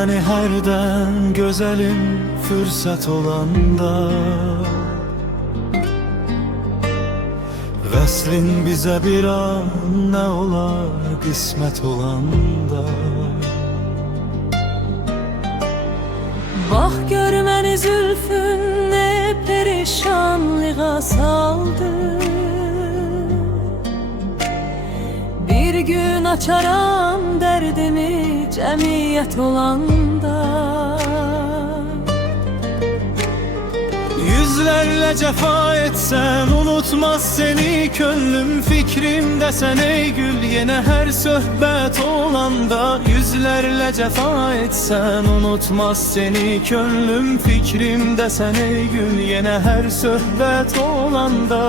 məni hərdən gözəlim fürsət olanda, vəslin bizə bir an nə olar qismət olanda. Bax gör məni zülfün ne perişanlığa saldı. Bir gün açaram dərdimi cəmiyyət olanda. Yüzlerle cefa etsen unutmaz seni könlüm, fikrimde sen ey gül yine her söhbet olanda. Yüzlerle cefa etsen unutmaz seni könlüm, fikrimde sen ey gül yine her söhbet olanda.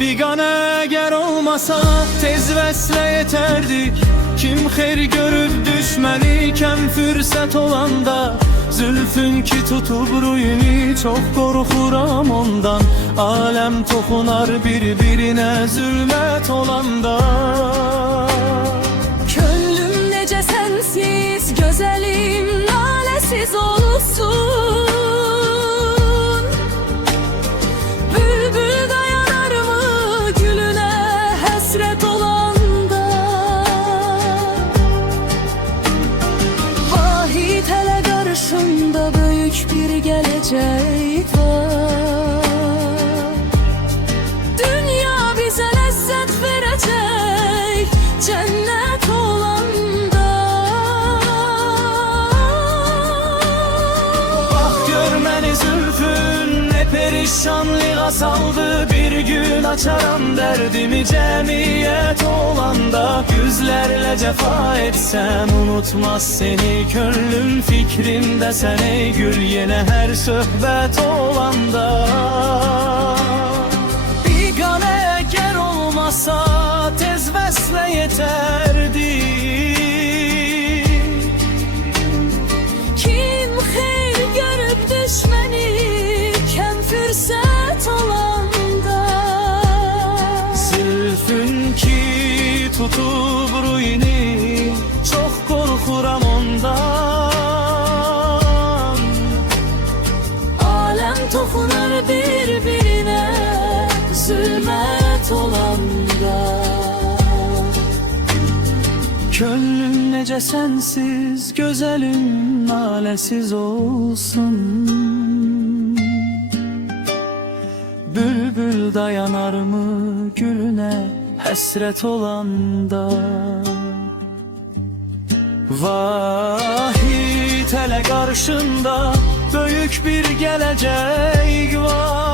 Bigane eğer olmasa tez vesle yeterdi, kim xeyr görüp düşmeliyken fürsət olanda. Zülfün ki tutub ruyunu çok korkuram ondan, alem toxunar bir-birinə zülmət olanda. Könlüm necə sensiz gözəlim laləsiz olsun. Bülbül dayanar mı gülünə həsrət olanda. Vahid hələ qarşımda böyük bir gələcək var. Dünya bizə ləzzət verəcək cənnət olanda. Bax gör məni zülfün ne perişanlığa saldı. Bir gün açaram dərdimi cəmiyyət olanda. Yüzlerle cefa etsen unutmaz seni könlüm, fikrimde sen ey gül yine her söhbet olanda. Bigane eğer olmasa tez vesle yeterdi, Kim xeyr görüb düşməni kəm fürsət olanda. zülfün ki tutub ruyini çok korkuram ondan. Alem toxunar bir-birinə zülmət olanda. Könlüm necə sensiz gözəlim naləsiz olsun. Bülbül dayanar mı gülüne həsrət olanda. Vahid hələ qarşında böyük bir gələcək var.